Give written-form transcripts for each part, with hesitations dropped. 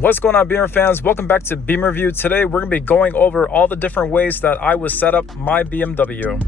What's going on, Beamer fans? Welcome back to Beamer Review. Today we're going to be going over all the different ways that I would set up my BMW.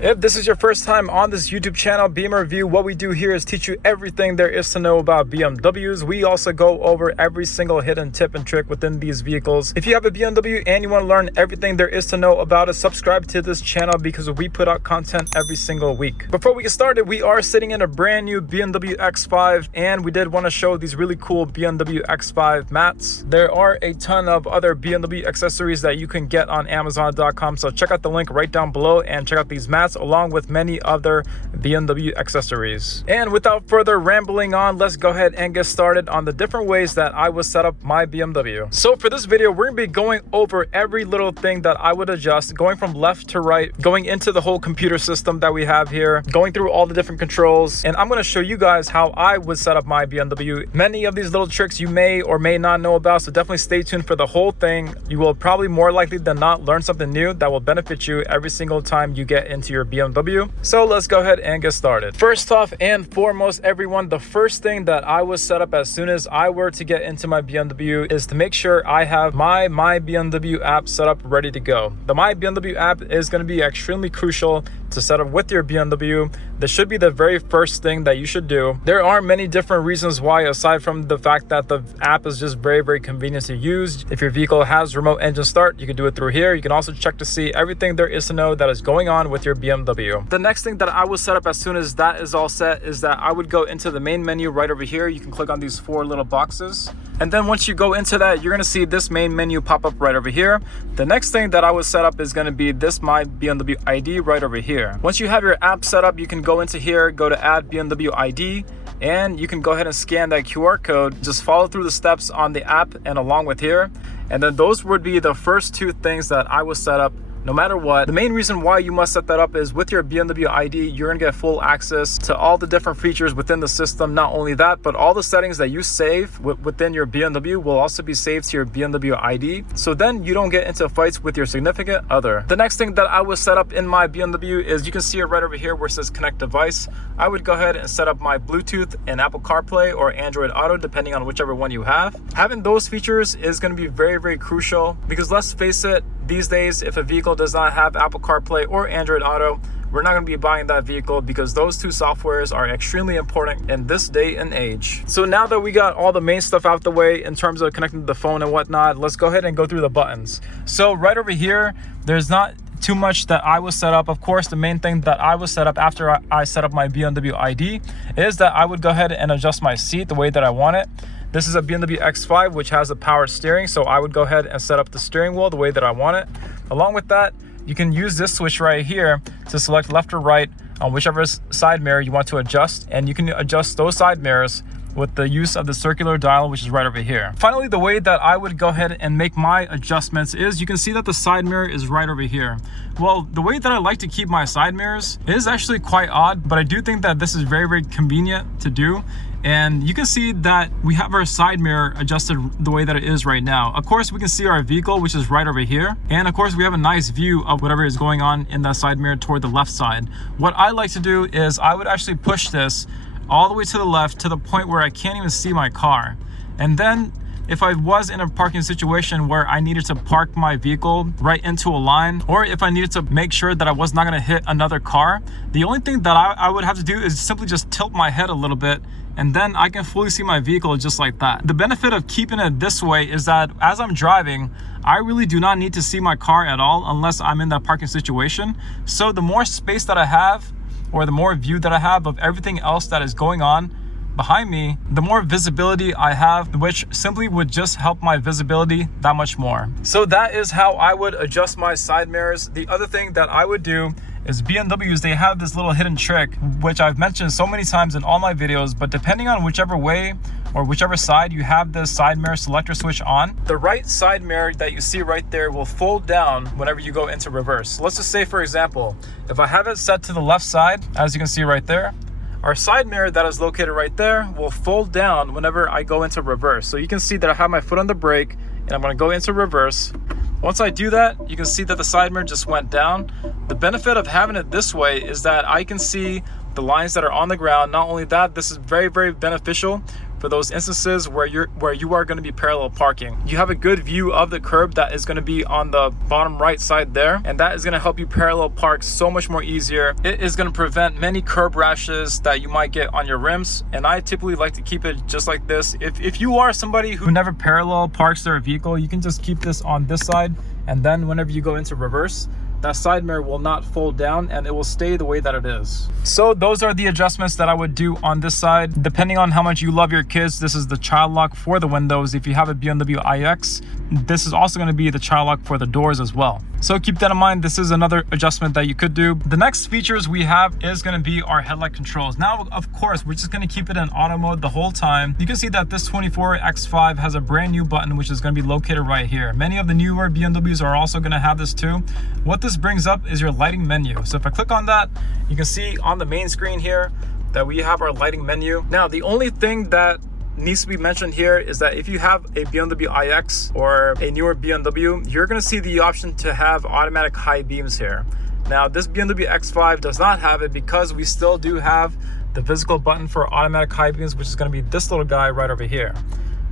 If this is your first time on this YouTube channel, Beamer Review, what we do here is teach you everything there is to know about BMWs. We also go over every single hidden tip and trick within these vehicles. If you have a BMW and you want to learn everything there is to know about it, subscribe to this channel because we put out content every single week. Before we get started, we are sitting in a brand new BMW X5, and we did want to show these really cool BMW X5 mats. There are a ton of other BMW accessories that you can get on Amazon.com, so check out the link right down below and check out these mats along with many other BMW accessories. And without further rambling on, let's go ahead and get started on the different ways that I would set up my BMW. So for this video, we're gonna be going over every little thing that I would adjust, going from left to right, going into the whole computer system that we have here, going through all the different controls, and I'm gonna show you guys how I would set up my BMW. Many of these little tricks you may or may not know about, so definitely stay tuned for the whole thing. You will probably more likely than not learn something new that will benefit you every single time you get into your BMW. So let's go ahead and get started. First off and foremost, everyone, the first thing that I would set up as soon as I were to get into my BMW is to make sure I have my BMW app set up ready to go. The My BMW app is going to be extremely crucial to set up with your BMW. This should be the very first thing that you should do. There are many different reasons why, aside from the fact that the app is just very convenient to use. If your vehicle has remote engine start, you can do it through here. You can also check to see everything there is to know that is going on with your BMW. The next thing that I will set up as soon as that is all set is that I would go into the main menu right over here. You can click on these four little boxes. And then once you go into that, you're going to see this main menu pop up right over here. The next thing that I would set up is going to be this My BMW ID right over here. Once you have your app set up, you can go into here, go to Add BMW ID, and you can go ahead and scan that QR code. Just follow through the steps on the app and along with here. And then those would be the first two things that I would set up no matter what. The main reason why you must set that up is with your BMW ID, you're gonna get full access to all the different features within the system. Not only that, but all the settings that you save within your BMW will also be saved to your BMW ID. So then you don't get into fights with your significant other. The next thing that I will set up in my BMW is, you can see it right over here where it says connect device. I would go ahead and set up my Bluetooth and Apple CarPlay or Android Auto, depending on whichever one you have. Having those features is gonna be very crucial, because let's face it, these days, if a vehicle does not have Apple CarPlay or Android Auto, we're not going to be buying that vehicle, because those two softwares are extremely important in this day and age. So now that we got all the main stuff out the way in terms of connecting to the phone and whatnot, let's go ahead and go through the buttons. So right over here, there's not too much that I will set up. Of course, the main thing that I will set up after I set up my BMW ID is that I would go ahead and adjust my seat the way that I want it. This is a BMW X5, which has a power steering, so I would go ahead and set up the steering wheel the way that I want it. Along with that, you can use this switch right here to select left or right on whichever side mirror you want to adjust, and you can adjust those side mirrors with the use of the circular dial, which is right over here. Finally, the way that I would go ahead and make my adjustments is, you can see that the side mirror is right over here. Well, the way that I like to keep my side mirrors is actually quite odd, but I do think that this is very convenient to do. And you can see that we have our side mirror adjusted the way that it is right now. Of course, we can see our vehicle, which is right over here. And of course, we have a nice view of whatever is going on in that side mirror toward the left side. What I like to do is I would actually push this all the way to the left to the point where I can't even see my car. And then if I was in a parking situation where I needed to park my vehicle right into a line, or if I needed to make sure that I was not gonna hit another car, the only thing that I would have to do is simply just tilt my head a little bit, and then I can fully see my vehicle just like that. The benefit of keeping it this way is that as I'm driving, I really do not need to see my car at all unless I'm in that parking situation. So the more space that I have, or the more view that I have of everything else that is going on behind me, the more visibility I have, which simply would just help my visibility that much more. So that is how I would adjust my side mirrors. The other thing that I would do is BMWs, they have this little hidden trick, which I've mentioned so many times in all my videos, but depending on whichever way or whichever side you have the side mirror selector switch on, the right side mirror that you see right there will fold down whenever you go into reverse. Let's just say, for example, if I have it set to the left side, as you can see right there, our side mirror that is located right there will fold down whenever I go into reverse. So you can see that I have my foot on the brake and I'm going to go into reverse. Once I do that, you can see that the side mirror just went down. The benefit of having it this way is that I can see the lines that are on the ground. Not only that, this is very, very beneficial for those instances where you are going to be parallel parking. You have a good view of the curb that is going to be on the bottom right side there, and that is going to help you parallel park so much more easier. It is going to prevent many curb rashes that you might get on your rims, and I typically like to keep it just like this. If you are somebody who never parallel parks their vehicle, you can just keep this on this side, and then whenever you go into reverse, that side mirror will not fold down and it will stay the way that it is. So those are the adjustments that I would do on this side. Depending on how much you love your kids, this is the child lock for the windows. If you have a BMW iX, this is also going to be the child lock for the doors as well. So keep that in mind. This is another adjustment that you could do. The next features we have is going to be our headlight controls. Now, of course, we're just going to keep it in auto mode the whole time. You can see that this 24X5 has a brand new button, which is going to be located right here. Many of the newer BMWs are also going to have this too. What this brings up is your lighting menu. So if I click on that, you can see on the main screen here that we have our lighting menu. Now, the only thing that needs to be mentioned here is that if you have a BMW iX or a newer BMW, you're going to see the option to have automatic high beams here. Now, this BMW X5 does not have it because we still do have the physical button for automatic high beams, which is going to be this little guy right over here.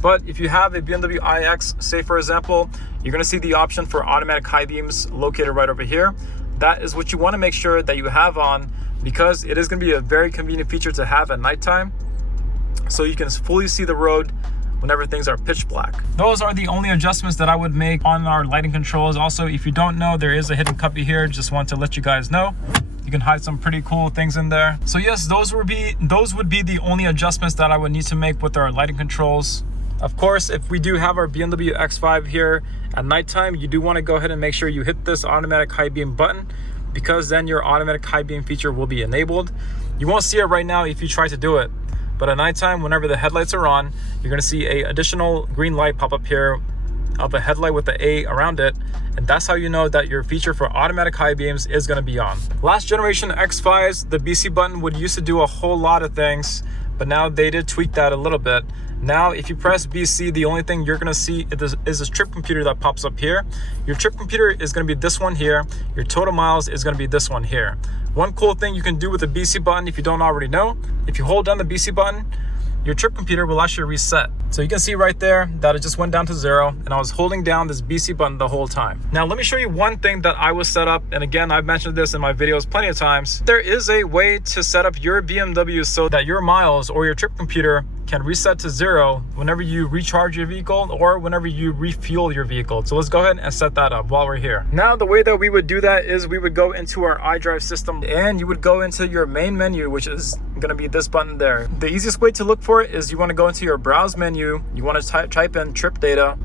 But if you have a BMW iX, say for example, you're going to see the option for automatic high beams located right over here. That is what you want to make sure that you have on, because it is going to be a very convenient feature to have at nighttime, so you can fully see the road whenever things are pitch black. Those are the only adjustments that I would make on our lighting controls. Also, if you don't know, there is a hidden cubby here. Just want to let you guys know. You can hide some pretty cool things in there. So yes, those would be the only adjustments that I would need to make with our lighting controls. Of course, if we do have our BMW X5 here at nighttime, you do want to go ahead and make sure you hit this automatic high beam button, because then your automatic high beam feature will be enabled. You won't see it right now if you try to do it, but at nighttime, whenever the headlights are on, you're going to see a additional green light pop up here of a headlight with the A around it, and that's how you know that your feature for automatic high beams is going to be on. Last generation X5s, the BC button would used to do a whole lot of things, but now they did tweak that a little bit. Now, if you press BC, the only thing you're going to see is this trip computer that pops up here. Your trip computer is going to be this one here. Your total miles is going to be this one here. One cool thing you can do with the BC button, if you don't already know, if you hold down the BC button, your trip computer will actually reset. So you can see right there that it just went down to 0, and I was holding down this BC button the whole time. Now, let me show you one thing that I was set up, and again, I've mentioned this in my videos plenty of times. There is a way to set up your BMW so that your miles or your trip computer can reset to 0 whenever you recharge your vehicle or whenever you refuel your vehicle. So let's go ahead and set that up while we're here. Now, the way that we would do that is we would go into our iDrive system, and you would go into your main menu, which is going to be this button there. The easiest way to look for it is you want to go into your browse menu. You want to type in trip data.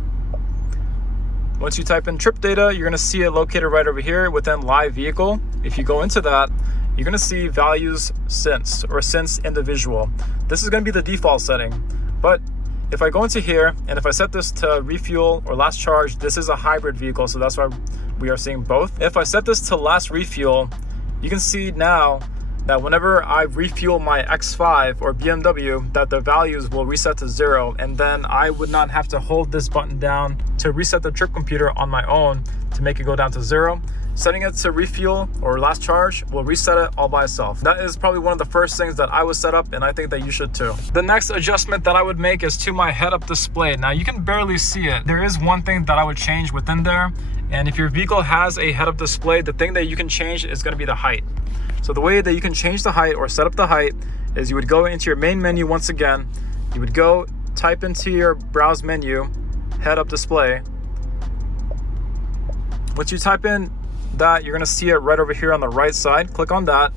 Once you type in trip data, you're going to see it located right over here within live vehicle. If you go into that, you're going to see values since, or since individual. This is going to be the default setting. But if I go into here and if I set this to refuel or last charge, this is a hybrid vehicle, so that's why we are seeing both. If I set this to last refuel, you can see now that whenever I refuel my X5 or BMW, that the values will reset to 0, and then I would not have to hold this button down to reset the trip computer on my own to make it go down to 0. Setting it to refuel or last charge will reset it all by itself. That is probably one of the first things that I would set up, and I think that you should too. The next adjustment that I would make is to my head-up display. Now, you can barely see it. There is one thing that I would change within there, and if your vehicle has a head-up display, the thing that you can change is going to be the height. So the way that you can change the height or set up the height is you would go into your main menu once again. You would go type into your browse menu, head-up display. Once you type in that, you're going to see it right over here on the right side. Click on that,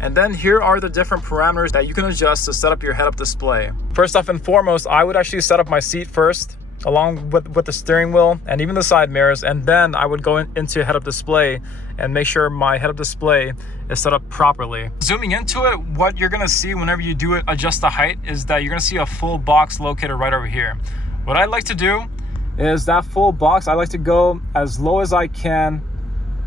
and then here are the different parameters that you can adjust to set up your head-up display. First off and foremost, I would actually set up my seat first, along with the steering wheel and even the side mirrors, and then I would go into head-up display and make sure my head-up display is set up properly. Zooming into it, what you're going to see whenever you do it, adjust the height, is that you're going to see a full box located right over here. What I like to do is that full box, I like to go as low as I can,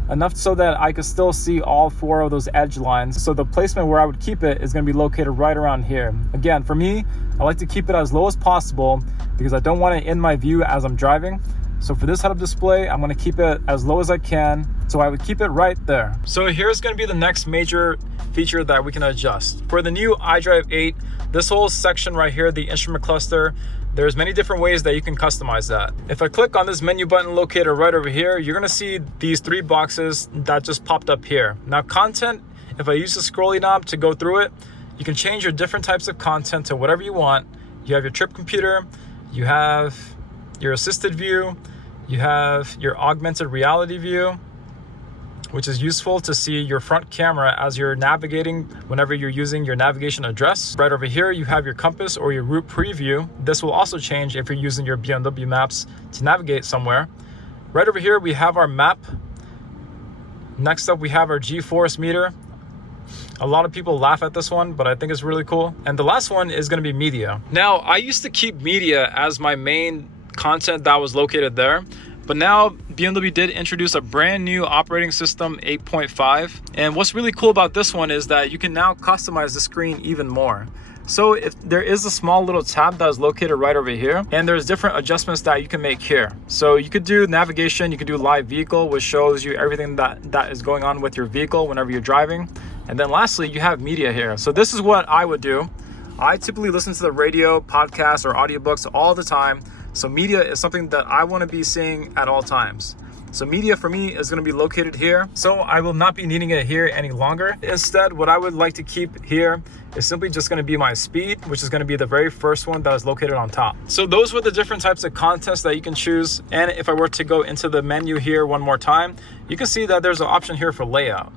enough so that I can still see all 4 of those edge lines. So the placement where I would keep it is going to be located right around here. Again, for me, I like to keep it as low as possible because I don't want to end my view as I'm driving. So for this head-up display, I'm going to keep it as low as I can. So I would keep it right there. So here's going to be the next major feature that we can adjust. For the new iDrive 8, this whole section right here, the instrument cluster, there's many different ways that you can customize that. If I click on this menu button located right over here, you're gonna see these 3 boxes that just popped up here. Now content, if I use the scrolling knob to go through it, you can change your different types of content to whatever you want. You have your trip computer, you have your assisted view, you have your augmented reality view, which is useful to see your front camera as you're navigating whenever you're using your navigation address. Right over here, you have your compass or your route preview. This will also change if you're using your BMW maps to navigate somewhere. Right over here, we have our map. Next up, we have our G-force meter. A lot of people laugh at this one, but I think it's really cool. And the last one is gonna be media. Now, I used to keep media as my main content that was located there, but now BMW did introduce a brand new operating system 8.5. And what's really cool about this one is that you can now customize the screen even more. So if there is a small little tab that is located right over here, and there's different adjustments that you can make here. So you could do navigation, you could do live vehicle, which shows you everything that is going on with your vehicle whenever you're driving. And then lastly, you have media here. So this is what I would do. I typically listen to the radio, podcasts, or audiobooks all the time. So media is something that I want to be seeing at all times. So media for me is going to be located here. So I will not be needing it here any longer. Instead, what I would like to keep here is simply just going to be my speed, which is going to be the very first one that is located on top. So those were the different types of contents that you can choose. And if I were to go into the menu here one more time, you can see that there's an option here for layout.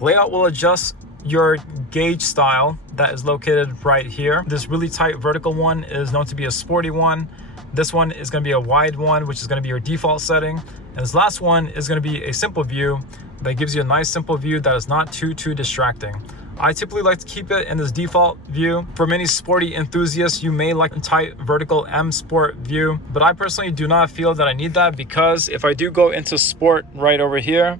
Layout will adjust your gauge style that is located right here. This really tight vertical one is known to be a sporty one. This one is going to be a wide one, which is going to be your default setting. And this last one is going to be a simple view that gives you a nice simple view that is not too distracting. I typically like to keep it in this default view. For many sporty enthusiasts, you may like a tight vertical M Sport view, but I personally do not feel that I need that, because if I do go into sport right over here,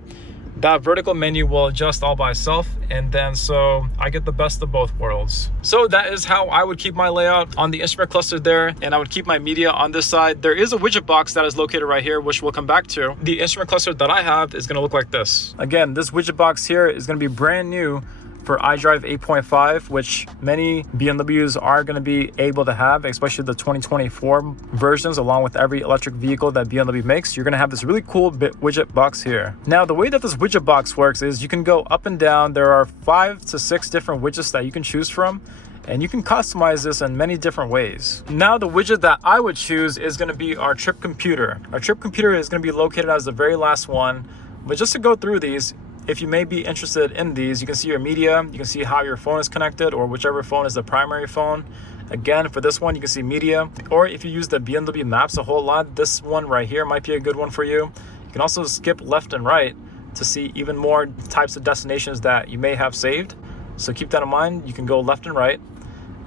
that vertical menu will adjust all by itself, and then so I get the best of both worlds. So that is how I would keep my layout on the instrument cluster there, and I would keep my media on this side. There is a widget box that is located right here, which we'll come back to. The instrument cluster that I have is going to look like this. Again, this widget box here is going to be brand new for iDrive 8.5, which many BMWs are going to be able to have, especially the 2024 versions. Along with every electric vehicle that BMW makes, you're going to have this really cool widget box here. Now, the way that this widget box works is you can go up and down. There are 5 to 6 different widgets that you can choose from, and you can customize this in many different ways. Now, the widget that I would choose is going to be our trip computer. Our trip computer is going to be located as the very last one. But just to go through these, if you may be interested in these, you can see your media, you can see how your phone is connected, or whichever phone is the primary phone. Again, for this one, you can see media, or if you use the BMW Maps a whole lot, this one right here might be a good one for you. You can also skip left and right to see even more types of destinations that you may have saved. So keep that in mind. You can go left and right.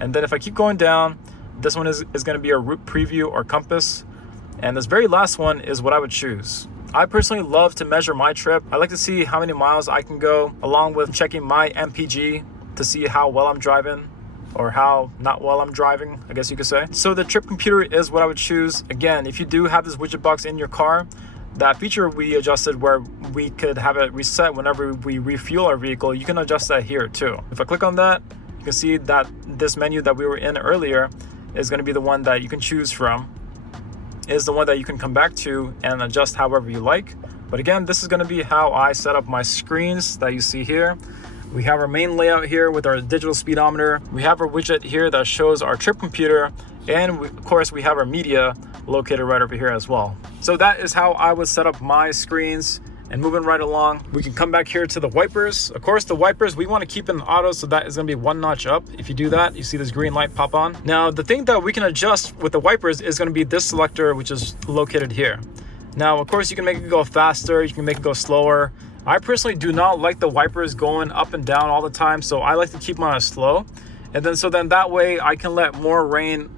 And then if I keep going down, this one is going to be a route preview or compass. And this very last one is what I would choose. I personally love to measure my trip. I like to see how many miles I can go, along with checking my MPG to see how well I'm driving, or how not well I'm driving, I guess you could say. So the trip computer is what I would choose. Again, if you do have this widget box in your car, that feature we adjusted where we could have it reset whenever we refuel our vehicle, you can adjust that here too. If I click on that, you can see that this menu that we were in earlier is going to be the one that you can choose from, is the one that you can come back to and adjust however you like. But again, this is going to be how I set up my screens that you see here. We have our main layout here with our digital speedometer. We have our widget here that shows our trip computer, and of course we have our media located right over here as well. So that is how I would set up my screens. And moving right along, we can come back here to the wipers. Of course, the wipers, we want to keep in auto, so that is going to be 1 notch up. If you do that, you see this green light pop on. Now, the thing that we can adjust with the wipers is going to be this selector, which is located here. Now, of course, you can make it go faster, you can make it go slower. I personally do not like the wipers going up and down all the time, so I like to keep them on a slow. And then that way I can let more rain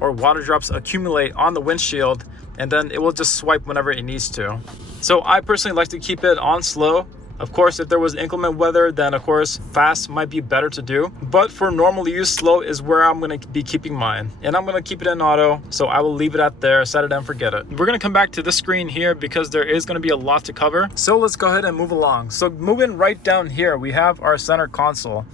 or water drops accumulate on the windshield, and then it will just swipe whenever it needs to. So I personally like to keep it on slow. Of course, if there was inclement weather, then of course fast might be better to do. But for normal use, slow is where I'm going to be keeping mine. And I'm going to keep it in auto, so I will leave it at there, set it and forget it. We're going to come back to this screen here because there is going to be a lot to cover. So let's go ahead and move along. So moving right down here, we have our center console.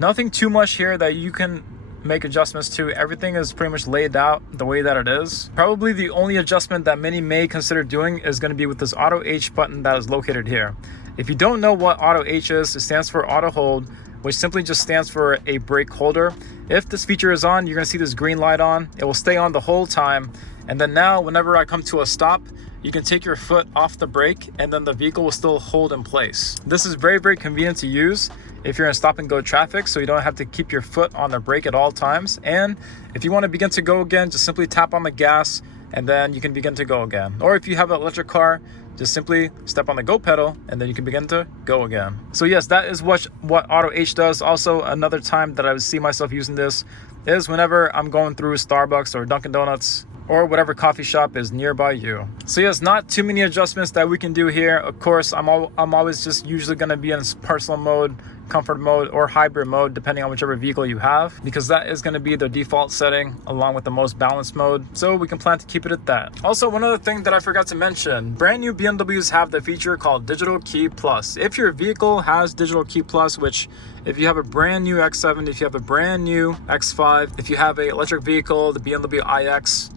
Nothing too much here that you can make adjustments to. Everything is pretty much laid out the way that it is. Probably the only adjustment that many may consider doing is going to be with this Auto H button that is located here. If you don't know what Auto H is, it stands for auto hold, which simply just stands for a brake holder. If this feature is on, you're going to see this green light on. It will stay on the whole time. And then now, whenever I come to a stop, you can take your foot off the brake and then the vehicle will still hold in place. This is very, very convenient to use if you're in stop and go traffic, so you don't have to keep your foot on the brake at all times. And if you want to begin to go again, just simply tap on the gas and then you can begin to go again. Or if you have an electric car, just simply step on the go pedal and then you can begin to go again. So yes, that is what Auto H does. Also, another time that I would see myself using this is whenever I'm going through Starbucks or Dunkin' Donuts or whatever coffee shop is nearby you. So yes, not too many adjustments that we can do here. Of course, I'm always just usually going to be in personal mode, comfort mode, or hybrid mode, depending on whichever vehicle you have, because that is going to be the default setting along with the most balanced mode. So we can plan to keep it at that. Also, one other thing that I forgot to mention, brand new BMWs have the feature called Digital Key Plus. If your vehicle has Digital Key Plus, which if you have a brand new X7, if you have a brand new X5, if you have an electric vehicle, the BMW iX,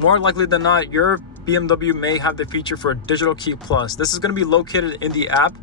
more likely than not, your BMW may have the feature for Digital Key Plus. This is going to be located in the app,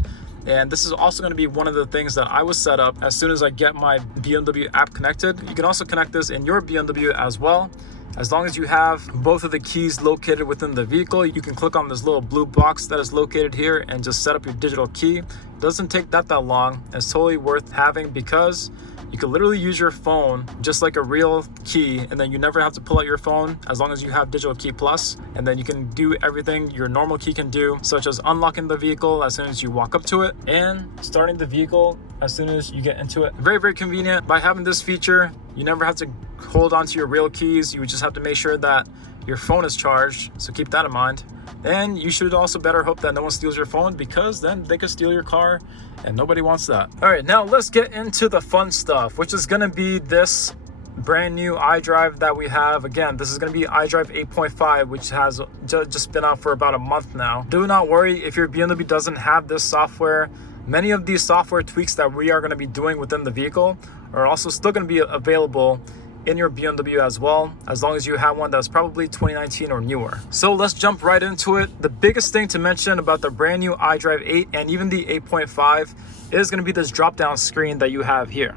and this is also going to be one of the things that I will set up as soon as I get my BMW app connected. You can also connect this in your BMW as well. As long as you have both of the keys located within the vehicle, you can click on this little blue box that is located here and just set up your digital key. It doesn't take that long. It's totally worth having because you can literally use your phone just like a real key, and then you never have to pull out your phone as long as you have Digital Key Plus. And then you can do everything your normal key can do, such as unlocking the vehicle as soon as you walk up to it and starting the vehicle as soon as you get into it. Very, very convenient. By having this feature, you never have to hold on to your real keys. You would just have to make sure that your phone is charged, so keep that in mind. And you should also better hope that no one steals your phone, because then they could steal your car and nobody wants that. All right, now let's get into the fun stuff, which is going to be this brand new iDrive that we have. Again, this is going to be iDrive 8.5, which has just been out for about a month now. Do not worry if your BMW doesn't have this software. Many of these software tweaks that we are going to be doing within the vehicle are also still going to be available in your BMW as well, as long as you have one that's probably 2019 or newer. So let's jump right into it. The biggest thing to mention about the brand new iDrive 8 and even the 8.5 is going to be this drop down screen that you have here.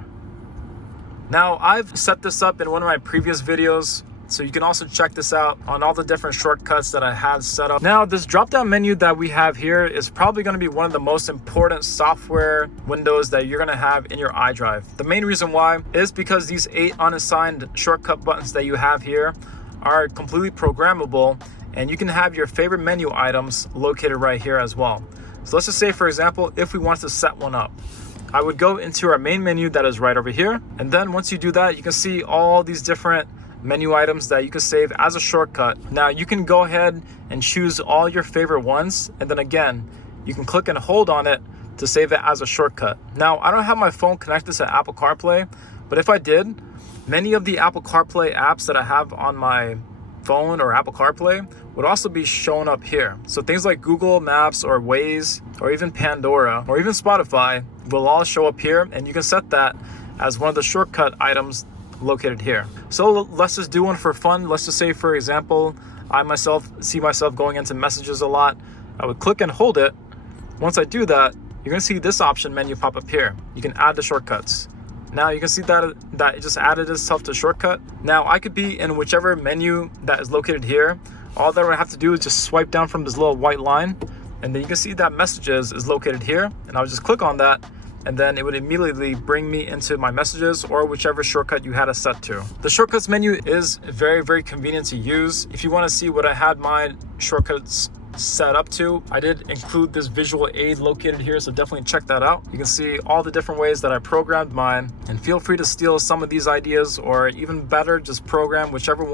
Now, I've set this up in one of my previous videos, so you can also check this out on all the different shortcuts that I had set up. Now, this drop-down menu that we have here is probably going to be one of the most important software windows that you're going to have in your iDrive. The main reason why is because these 8 unassigned shortcut buttons that you have here are completely programmable, and you can have your favorite menu items located right here as well. So let's just say, for example, if we want to set one up, I would go into our main menu that is right over here. And then once you do that, you can see all these different menu items that you can save as a shortcut. Now you can go ahead and choose all your favorite ones, and then again you can click and hold on it to save it as a shortcut. Now, I don't have my phone connected to Apple CarPlay, but if I did, many of the Apple CarPlay apps that I have on my phone or Apple CarPlay would also be shown up here. So things like Google Maps or Waze or even Pandora or even Spotify will all show up here, and you can set that as one of the shortcut items located here. So let's just do one for fun. Let's just say, for example, I myself see myself going into messages a lot. I would click and hold it. Once I do that, you're going to see this option menu pop up here. You can add the shortcuts. Now you can see that it just added itself to shortcut. Now I could be in whichever menu that is located here. All that I have to do is just swipe down from this little white line, and then you can see that messages is located here, and I'll just click on that, and then it would immediately bring me into my messages or whichever shortcut you had it set to. The shortcuts menu is very, very convenient to use. If you want to see what I had my shortcuts set up to, I did include this visual aid located here, so definitely check that out. You can see all the different ways that I programmed mine, and feel free to steal some of these ideas, or even better, just program whichever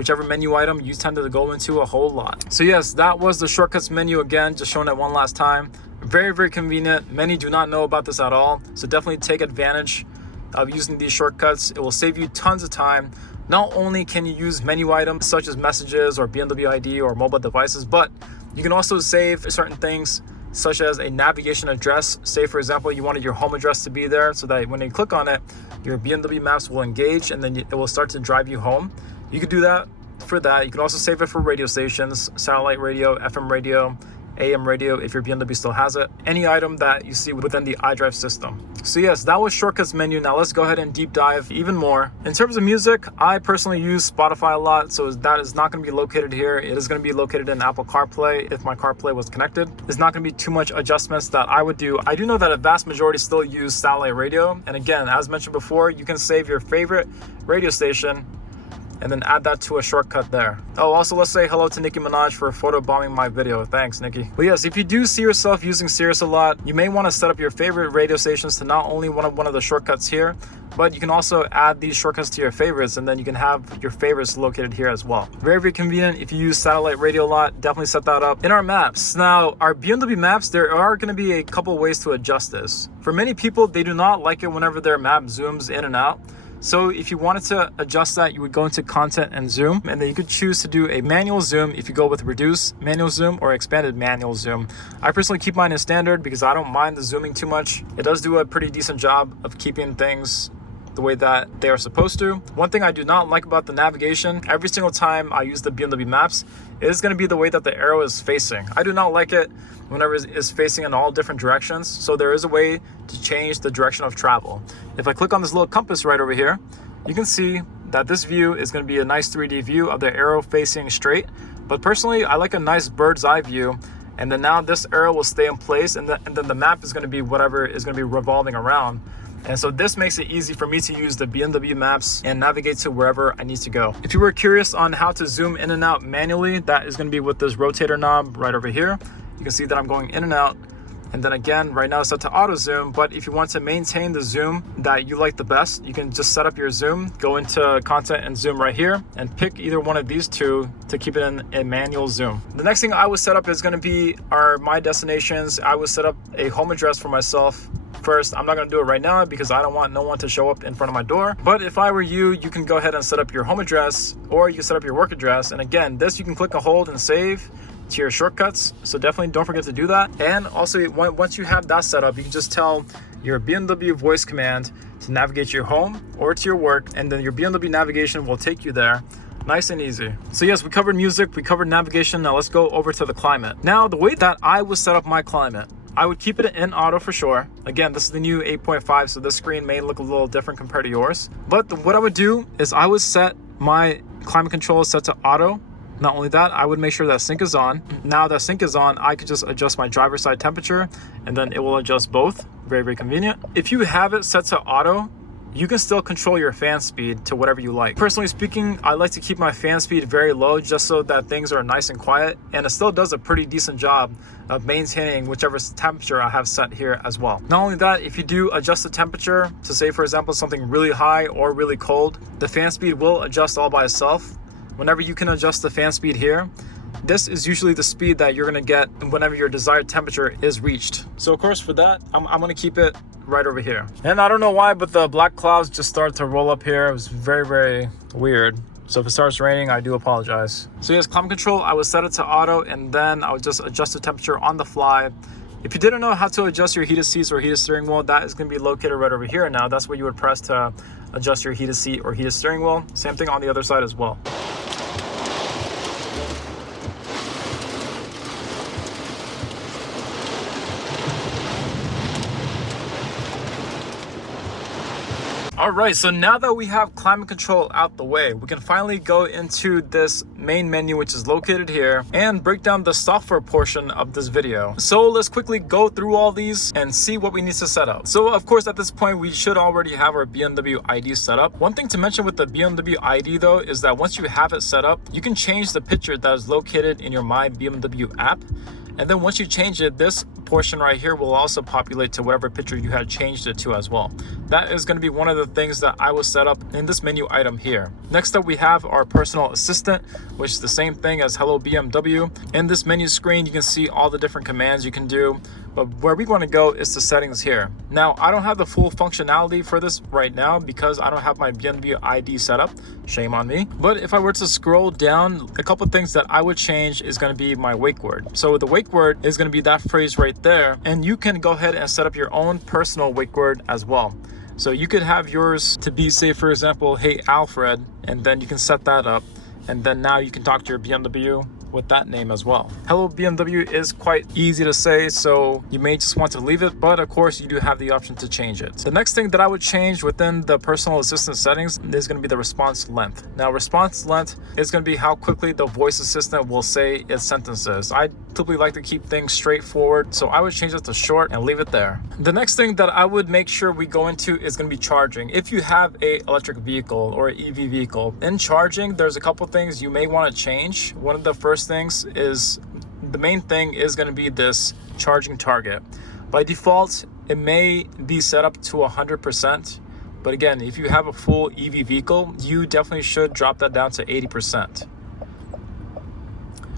whichever menu item you tend to go into a whole lot. So yes, that was the shortcuts menu again, just showing it one last time. Very, very convenient. Many do not know about this at all. So definitely take advantage of using these shortcuts. It will save you tons of time. Not only can you use menu items such as messages or BMW ID or mobile devices, but you can also save certain things such as a navigation address. Say for example, you wanted your home address to be there so that when you click on it, your BMW maps will engage and then it will start to drive you home. You could do that for that. You can also save it for radio stations, satellite radio, FM radio, AM radio if your BMW still has it, any item that you see within the iDrive system. So yes, that was shortcuts menu. Now let's go ahead and deep dive even more. In terms of music, I personally use Spotify a lot, so that is not going to be located here. It is going to be located in Apple CarPlay if my CarPlay was connected. There's not going to be too much adjustments that I would do. I do know that a vast majority still use satellite radio, and again, as mentioned before, you can save your favorite radio station and then add that to a shortcut there. Oh, also let's say hello to Nicki Minaj for photobombing my video. Thanks, Nicki. But yes, if you do see yourself using Sirius a lot, you may want to set up your favorite radio stations to not only one of the shortcuts here, but you can also add these shortcuts to your favorites, and then you can have your favorites located here as well. Very, very convenient. If you use satellite radio a lot, definitely set that up. In our maps, now our BMW maps, there are going to be a couple ways to adjust this. For many people, they do not like it whenever their map zooms in and out. So if you wanted to adjust that, you would go into content and zoom, and then you could choose to do a manual zoom if you go with reduce manual zoom or expanded manual zoom. I personally keep mine as standard because I don't mind the zooming too much. It does do a pretty decent job of keeping things the way that they are supposed to. One thing I do not like about the navigation, every single time I use the BMW maps, it is going to be the way that the arrow is facing. I do not like it whenever it is facing in all different directions. So there is a way to change the direction of travel. If I click on this little compass right over here, you can see that this view is going to be a nice 3D view of the arrow facing straight. But personally, I like a nice bird's eye view. And then now this arrow will stay in place, and then the map is going to be whatever is going to be revolving around. And so this makes it easy for me to use the BMW maps and navigate to wherever I need to go. If you were curious on how to zoom in and out manually, that is going to be with this rotator knob right over here. You can see that I'm going in and out. And then again, right now it's set to auto zoom, but if you want to maintain the zoom that you like the best, you can just set up your zoom, go into content and zoom right here, and pick either one of these two to keep it in a manual zoom. The next thing I would set up is going to be my destinations. I would set up a home address for myself first. I'm not going to do it right now because I don't want no one to show up in front of my door. But if I were you, you can go ahead and set up your home address, or you can set up your work address. And again, this you can click and hold and save to your shortcuts, so definitely don't forget to do that. And also, once you have that set up, you can just tell your BMW voice command to navigate to your home or to your work, and then your BMW navigation will take you there. Nice and easy. So yes, we covered music, we covered navigation. Now let's go over to the climate. Now, the way that I would set up my climate, I would keep it in auto for sure. Again, this is the new 8.5, so this screen may look a little different compared to yours. But what I would do is I would set my climate control set to auto. Not only that, I would make sure that sync is on. Now that sync is on, I could just adjust my driver's side temperature, and then it will adjust both. Very, very convenient. If you have it set to auto, you can still control your fan speed to whatever you like. Personally speaking, I like to keep my fan speed very low just so that things are nice and quiet, and it still does a pretty decent job of maintaining whichever temperature I have set here as well. Not only that, if you do adjust the temperature to say, for example, something really high or really cold, the fan speed will adjust all by itself. Whenever you can adjust the fan speed here, this is usually the speed that you're gonna get whenever your desired temperature is reached. So of course for that, I'm gonna keep it right over here. And I don't know why, but the black clouds just started to roll up here. It was very, very weird. So if it starts raining, I do apologize. So yes, climate control, I would set it to auto, and then I would just adjust the temperature on the fly. If you didn't know how to adjust your heated seats or heated steering wheel, that is going to be located right over here. Now that's where you would press to adjust your heated seat or heated steering wheel. Same thing on the other side as well. All right, so now that we have climate control out the way, we can finally go into this main menu, which is located here, and break down the software portion of this video. So let's quickly go through all these and see what we need to set up. So of course, at this point, we should already have our BMW ID set up. One thing to mention with the BMW ID though, is that once you have it set up, you can change the picture that is located in your My BMW app. And then once you change it, this portion right here will also populate to whatever picture you had changed it to as well. That is going to be one of the things that I will set up in this menu item here. Next up, we have our personal assistant, which is the same thing as Hello BMW. In this menu screen, you can see all the different commands you can do. But where we want to go is the settings here. Now, I don't have the full functionality for this right now because I don't have my BMW ID set up. Shame on me. But if I were to scroll down, a couple things that I would change is going to be my wake word. So the wake word is going to be that phrase right there. And you can go ahead and set up your own personal wake word as well. So you could have yours to be, say, for example, hey, Alfred, and then you can set that up. And then now you can talk to your BMW with that name as well. Hello BMW is quite easy to say, so you may just want to leave it, but of course you do have the option to change it. The next thing that I would change within the personal assistant settings is going to be the response length. Now, response length is going to be how quickly the voice assistant will say its sentences. I typically like to keep things straightforward, so I would change it to short and leave it there. The next thing that I would make sure we go into is going to be charging. If you have a electric vehicle or an EV vehicle, in charging, there's a couple things you may want to change. One of the first things is, the main thing is going to be this charging target. By default, it may be set up to 100%, but again, if you have a full EV vehicle, you definitely should drop that down to 80%.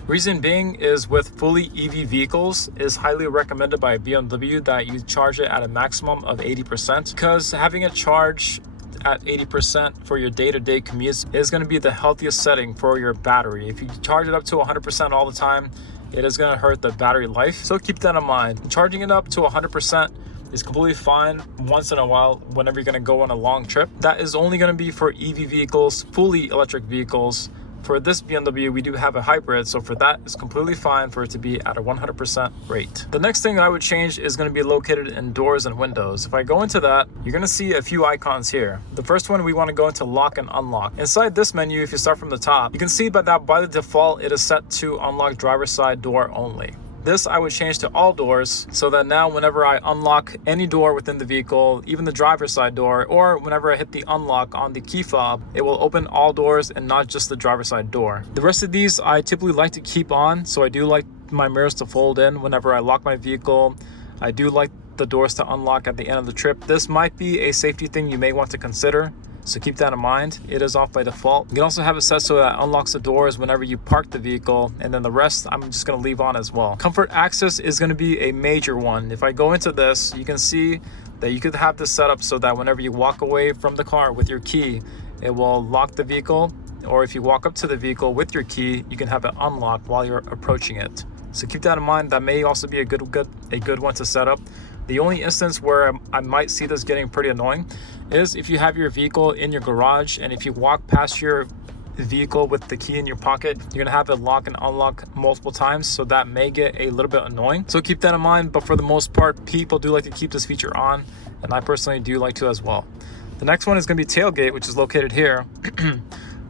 Reason being is with fully EV vehicles, is highly recommended by BMW that you charge it at a maximum of 80%, because having it charge at 80% for your day-to-day commutes is going to be the healthiest setting for your battery. If you charge it up to 100% all the time, it is going to hurt the battery life. So keep that in mind. Charging it up to 100% is completely fine once in a while whenever you're going to go on a long trip. That is only going to be for EV vehicles, fully electric vehicles. For this BMW, we do have a hybrid, so for that, it's completely fine for it to be at a 100% rate. The next thing I would change is going to be located in doors and windows. If I go into that, you're going to see a few icons here. The first one, we want to go into lock and unlock. Inside this menu, if you start from the top, you can see that by the default, it is set to unlock driver's side door only. This I would change to all doors, so that now whenever I unlock any door within the vehicle, even the driver's side door, or whenever I hit the unlock on the key fob, it will open all doors and not just the driver's side door. The rest of these I typically like to keep on, so I do like my mirrors to fold in whenever I lock my vehicle. I do like the doors to unlock at the end of the trip. This might be a safety thing you may want to consider, so keep that in mind. It is off by default. You can also have it set so that it unlocks the doors whenever you park the vehicle, and then the rest I'm just going to leave on as well. Comfort access is going to be a major one. If I go into this, you can see that you could have this set up so that whenever you walk away from the car with your key, it will lock the vehicle, or if you walk up to the vehicle with your key, you can have it unlocked while you're approaching it. So keep that in mind. That may also be a good one to set up. The only instance where I might see this getting pretty annoying is if you have your vehicle in your garage, and if you walk past your vehicle with the key in your pocket, you're gonna have it lock and unlock multiple times, so that may get a little bit annoying. So keep that in mind, but for the most part, people do like to keep this feature on, and I personally do like to as well. The next one is gonna be tailgate, which is located here.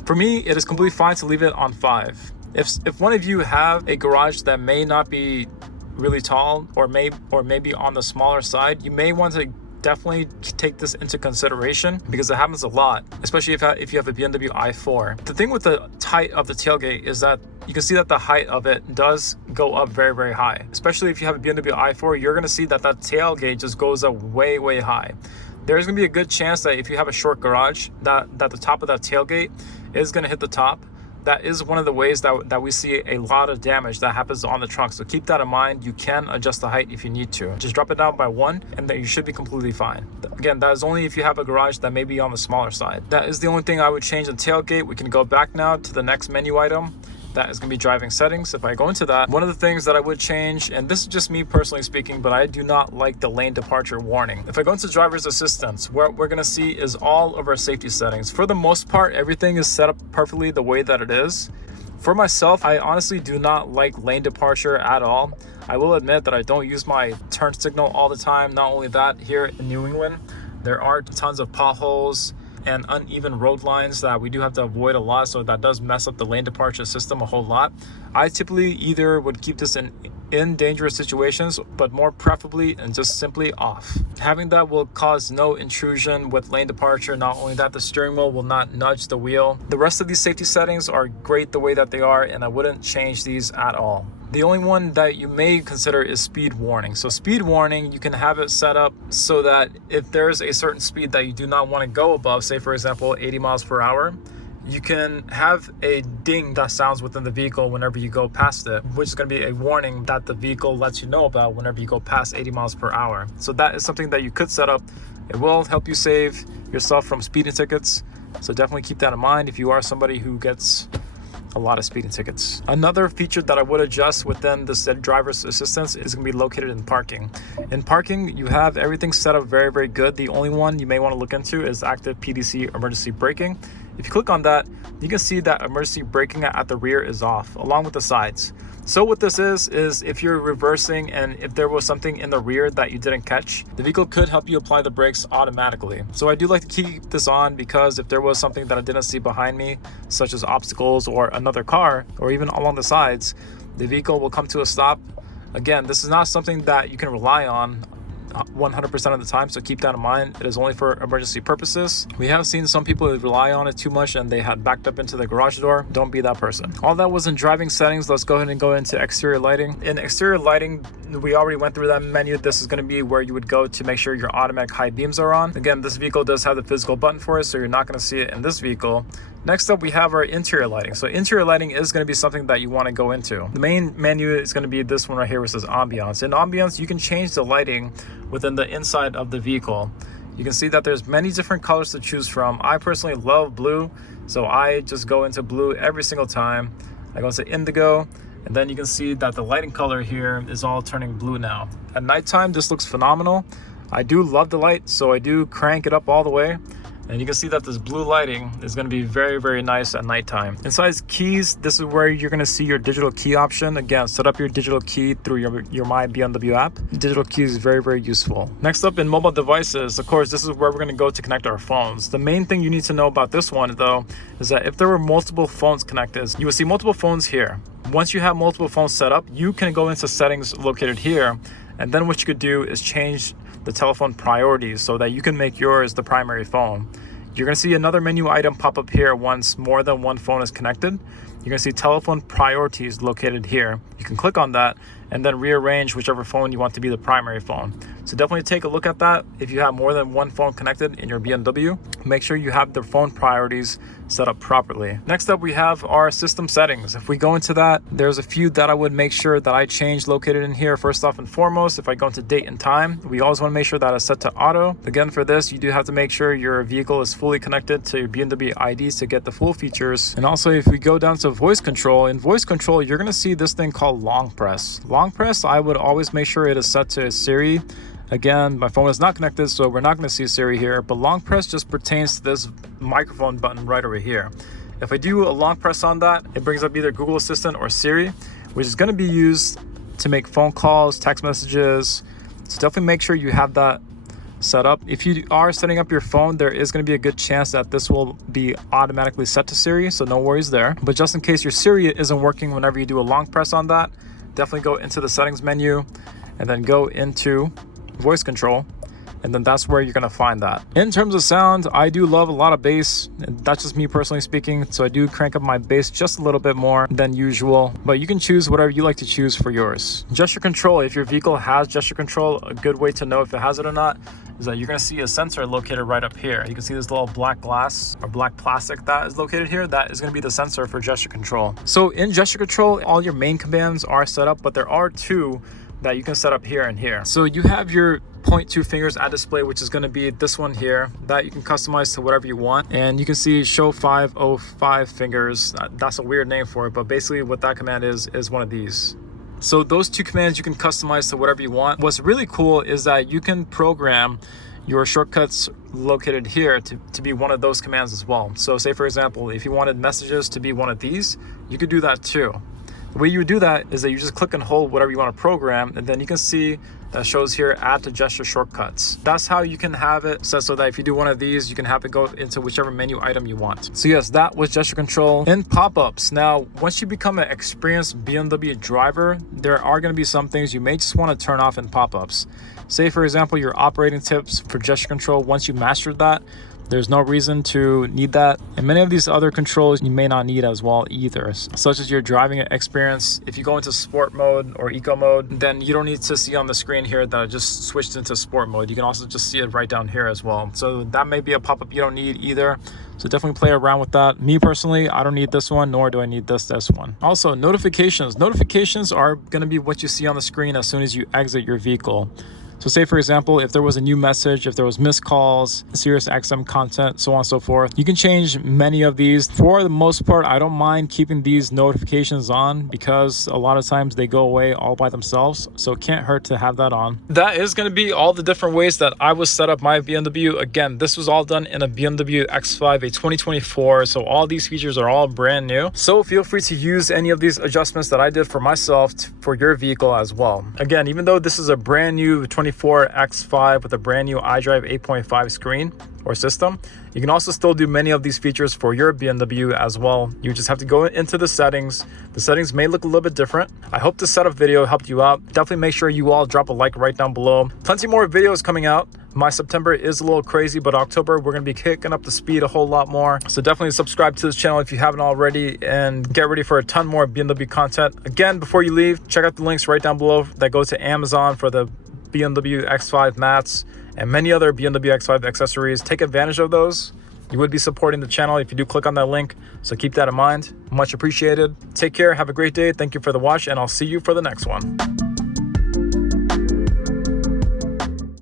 For me, it is completely fine to leave it on 5. If one of you have a garage that may not be really tall, or maybe on the smaller side, you may want to definitely take this into consideration, because it happens a lot, especially if you have a BMW i4. The thing with the height of the tailgate is that you can see that the height of it does go up very, very high. Especially if you have a BMW i4, you're going to see that tailgate just goes up way, way high. There's going to be a good chance that if you have a short garage, that the top of that tailgate is going to hit the top. That is one of the ways that we see a lot of damage that happens on the trunk. So keep that in mind. You can adjust the height if you need to. Just drop it down by 1 and then you should be completely fine. Again, that is only if you have a garage that may be on the smaller side. That is the only thing I would change in tailgate. We can go back now to the next menu item. That is going to be driving settings. If I go into that, one of the things that I would change, and this is just me personally speaking, but I do not like the lane departure warning. If I go into driver's assistance, what we're going to see is all of our safety settings. For the most part, everything is set up perfectly the way that it is. For myself, I honestly do not like lane departure at all. I will admit that I don't use my turn signal all the time. Not only that, here in New England, there are tons of potholes and uneven road lines that we do have to avoid a lot, so that does mess up the lane departure system a whole lot. I typically either would keep this in in dangerous situations, but more preferably and just simply off. Having that will cause no intrusion with lane departure. Not only that, the steering wheel will not nudge the wheel. The rest of these safety settings are great the way that they are, and I wouldn't change these at all. The only one that you may consider is speed warning. So speed warning, you can have it set up so that if there's a certain speed that you do not want to go above, say for example 80 miles per hour, you can have a ding that sounds within the vehicle whenever you go past it, which is going to be a warning that the vehicle lets you know about whenever you go past 80 miles per hour. So that is something that you could set up. It will help you save yourself from speeding tickets. So definitely keep that in mind if you are somebody who gets a lot of speeding tickets. Another feature that I would adjust within the driver's assistance is going to be located in parking. In parking, you have everything set up very, very good. The only one you may want to look into is active PDC emergency braking. If you click on that, you can see that emergency braking at the rear is off, along with the sides. So what this is if you're reversing and if there was something in the rear that you didn't catch, the vehicle could help you apply the brakes automatically. So I do like to keep this on because if there was something that I didn't see behind me, such as obstacles or another car, or even along the sides, the vehicle will come to a stop. Again, this is not something that you can rely on 100% of the time, so keep that in mind. It is only for emergency purposes. We have seen some people rely on it too much and they had backed up into the garage door. Don't be that person. All that was in driving settings. Let's go ahead and go into exterior lighting. In exterior lighting, we already went through that menu. This is going to be where you would go to make sure your automatic high beams are on. Again, this vehicle does have the physical button for it, so you're not going to see it in this vehicle. Next up, we have our interior lighting. So interior lighting is going to be something that you want to go into. The main menu is going to be this one right here, which says ambiance. In ambiance, you can change the lighting within the inside of the vehicle. You can see that there's many different colors to choose from. I personally love blue, so I just go into blue every single time. I go into indigo, and then you can see that the lighting color here is all turning blue now. At nighttime, this looks phenomenal. I do love the light, so I do crank it up all the way. And you can see that this blue lighting is going to be very, very nice at nighttime. Inside keys, this is where you're going to see your digital key option. Again, set up your digital key through your My BMW app. Digital key is very, very useful. Next up, in mobile devices, of course, this is where we're going to go to connect our phones. The main thing you need to know about this one, though, is that if there were multiple phones connected, you will see multiple phones here. Once you have multiple phones set up, you can go into settings located here. And then what you could do is change the telephone priorities so that you can make yours the primary phone. You're going to see another menu item pop up here once more than one phone is connected. You're going to see telephone priorities located here. You can click on that and then rearrange whichever phone you want to be the primary phone. So definitely take a look at that. If you have more than one phone connected in your BMW, make sure you have the phone priorities set up properly. Next up, we have our system settings. If we go into that, there's a few that I would make sure that I change located in here. First off and foremost, if I go into date and time, we always want to make sure that it's set to auto. Again, for this, you do have to make sure your vehicle is fully connected to your BMW IDs to get the full features. And also, if we go down to voice control, in voice control, you're going to see this thing called long press. Long press, I would always make sure it is set to Siri. Again, my phone is not connected, so we're not going to see Siri here, but long press just pertains to this microphone button right over here. If I do a long press on that, it brings up either Google Assistant or Siri, which is going to be used to make phone calls, text messages. So definitely make sure you have that set up. If you are setting up your phone, there is going to be a good chance that this will be automatically set to Siri, so no worries there. But just in case your Siri isn't working whenever you do a long press on that, definitely go into the settings menu and then go into voice control, and then that's where you're going to find that. In terms of sound, I do love a lot of bass, and that's just me personally speaking, so I do crank up my bass just a little bit more than usual, but you can choose whatever you like to choose for yours. Gesture control, if your vehicle has gesture control, a good way to know if it has it or not is that you're going to see a sensor located right up here. You can see this little black glass or black plastic that is located here. That is going to be the sensor for gesture control. So in gesture control, all your main commands are set up, but there are two that you can set up here and here. So you have your point two fingers at display, which is going to be this one here that you can customize to whatever you want. And you can see show 505 fingers. That's a weird name for it, but basically what that command is one of these. So those two commands you can customize to whatever you want. What's really cool is that you can program your shortcuts located here to be one of those commands as well. So say for example, if you wanted messages to be one of these, you could do that too. The way you would do that is that you just click and hold whatever you want to program, and then you can see that shows here, add to gesture shortcuts. That's how you can have it set so that if you do one of these, you can have it go into whichever menu item you want. So yes, that was gesture control in pop-ups. Now, once you become an experienced BMW driver, there are going to be some things you may just want to turn off in pop-ups. Say, for example, your operating tips for gesture control. Once you mastered that, there's no reason to need that. And many of these other controls you may not need as well either, such as your driving experience. If you go into sport mode or eco mode, then you don't need to see on the screen here that I just switched into sport mode. You can also just see it right down here as well. So that may be a pop-up you don't need either. So definitely play around with that. Me personally, I don't need this one, nor do I need this one. Also, notifications. Notifications are going to be what you see on the screen as soon as you exit your vehicle. So say, for example, if there was a new message, if there was missed calls, Sirius XM content, so on and so forth, you can change many of these. For the most part, I don't mind keeping these notifications on because a lot of times they go away all by themselves. So it can't hurt to have that on. That is going to be all the different ways that I would set up my BMW. Again, this was all done in a BMW X5, a 2024. So all these features are all brand new. So feel free to use any of these adjustments that I did for myself for your vehicle as well. Again, even though this is a brand new 24 X5 with a brand new iDrive 8.5 screen or system, you can also still do many of these features for your BMW as well. You just have to go into the settings. The settings may look a little bit different. I hope this setup video helped you out. Definitely make sure you all drop a like right down below. Plenty more videos coming out. My September is a little crazy, but October, we're going to be kicking up the speed a whole lot more. So definitely subscribe to this channel if you haven't already, and get ready for a ton more BMW content. Again, before you leave, check out the links right down below that go to Amazon for the BMW X5 mats and many other BMW X5 accessories. Take advantage of those. You would be supporting the channel if you do click on that link, so keep that in mind. Much appreciated. Take care, have a great day. Thank you for the watch, and I'll see you for the next one.